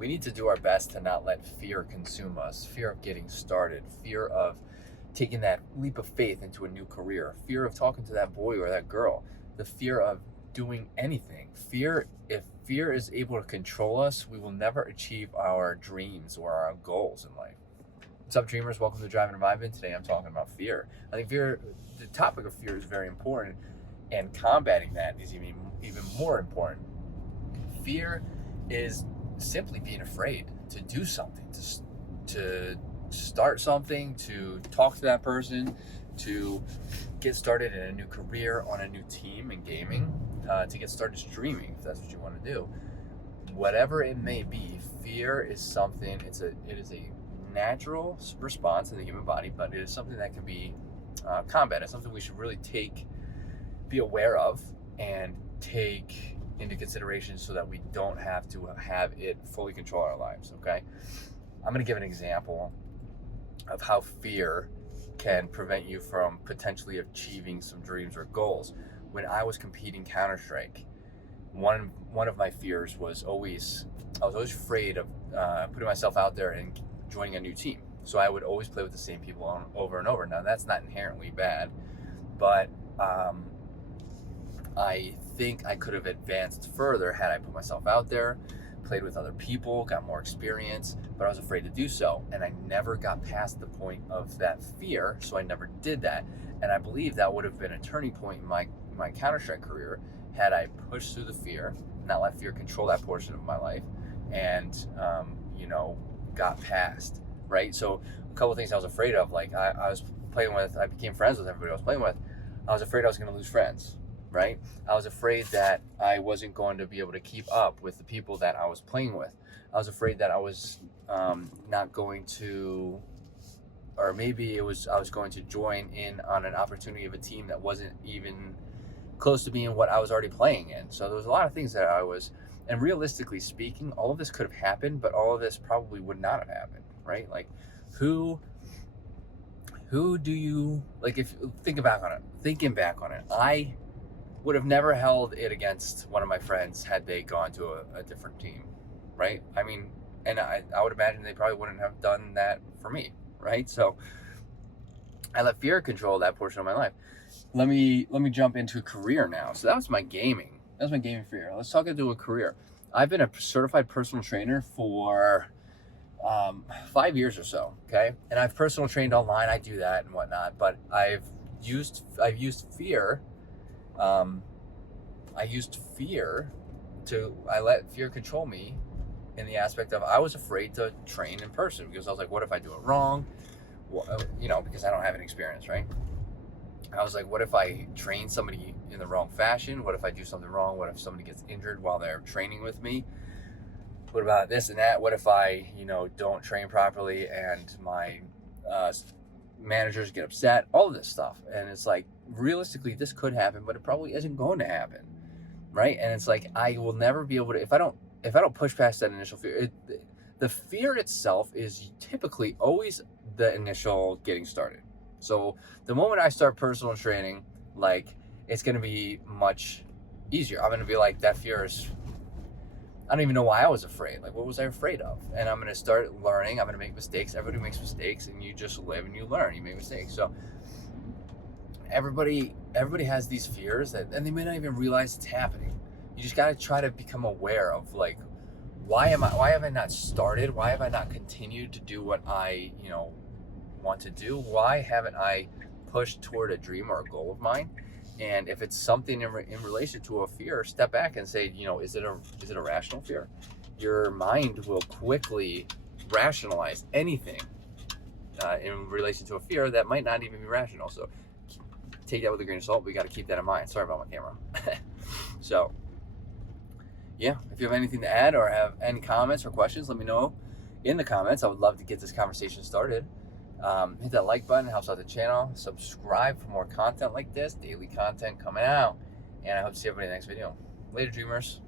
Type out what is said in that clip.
we need to do our best to not let fear consume us. Fear of getting started, fear of taking that leap of faith into a new career, fear of talking to that boy or that girl, the fear of doing anything. If fear is able to control us, we will never achieve our dreams or our goals in life. What's up, dreamers? Welcome to Driving and Vibing. Today I'm talking about fear. I think the topic of fear is very important, and combating that is even more important. Fear is simply being afraid to do something, to start something, to talk to that person, to get started in a new career, on a new team in gaming, to get started streaming, if that's what you want to do. Whatever it may be, fear is something, it is a natural response in the human body, but it is something that can be combated. It's something we should really be aware of and take into consideration so that we don't have to have it fully control our lives, okay? I'm going to give an example of how fear can prevent you from potentially achieving some dreams or goals. When I was competing Counter-Strike, one of my fears was I was always afraid of putting myself out there and joining a new team. So I would always play with the same people over and over. Now that's not inherently bad, but I think I could have advanced further had I put myself out there, played with other people, got more experience, but I was afraid to do so. And I never got past the point of that fear, so I never did that. And I believe that would have been a turning point in my Counter-Strike career had I pushed through the fear, not let fear control that portion of my life, and, got past, right? So a couple of things I was afraid of, like I became friends with everybody I was playing with. I was afraid I was going to lose friends, right? I was afraid that I wasn't going to be able to keep up with the people that I was playing with. I was afraid that I was not going to, or maybe I was going to join in on an opportunity of a team that wasn't even close to being what I was already playing in. So there was a lot of things that and realistically speaking, all of this could have happened, but all of this probably would not have happened, right? Like who do you, like, if thinking back on it, I would have never held it against one of my friends had they gone to a different team, right? I mean, and I would imagine they probably wouldn't have done that for me, right? So I let fear control that portion of my life. Let me jump into a career now. So that was my gaming. That was my gaming career. Let's talk into a career. I've been a certified personal trainer for 5 years or so, okay? And I've personal trained online. I do that and whatnot, but I've used fear. I let fear control me in the aspect of I was afraid to train in person because I was like, what if I do it wrong? Well, because I don't have any experience, right? I was like, what if I train somebody in the wrong fashion? What if I do something wrong? What if somebody gets injured while they're training with me? What about this and that? What if I, don't train properly and my managers get upset? All of this stuff. And it's like, realistically, this could happen, but it probably isn't going to happen, right? And it's like, I will never be able to, if I don't push past that initial fear, the fear itself is typically always the initial getting started. So the moment I start personal training, like, it's going to be much easier. I'm going to be like, that fear is, I don't even know why I was afraid. Like, what was I afraid of? And I'm going to start learning. I'm going to make mistakes. Everybody makes mistakes, and you just live and you learn. You make mistakes. So everybody has these fears and they may not even realize it's happening. You just got to try to become aware of, like, why have I not started? Why have I not continued to do what I, want to do? Why haven't I pushed toward a dream or a goal of mine? And if it's something in relation to a fear, step back and say, is it a rational fear? Your mind will quickly rationalize anything in relation to a fear that might not even be rational. So take that with a grain of salt. We got to keep that in mind. Sorry about my camera. So yeah, if you have anything to add or have any comments or questions, let me know in the comments. I would love to get this conversation started. Hit that like button, it helps out the channel. Subscribe for more content like this, daily content coming out. And I hope to see everybody in the next video. Later, dreamers.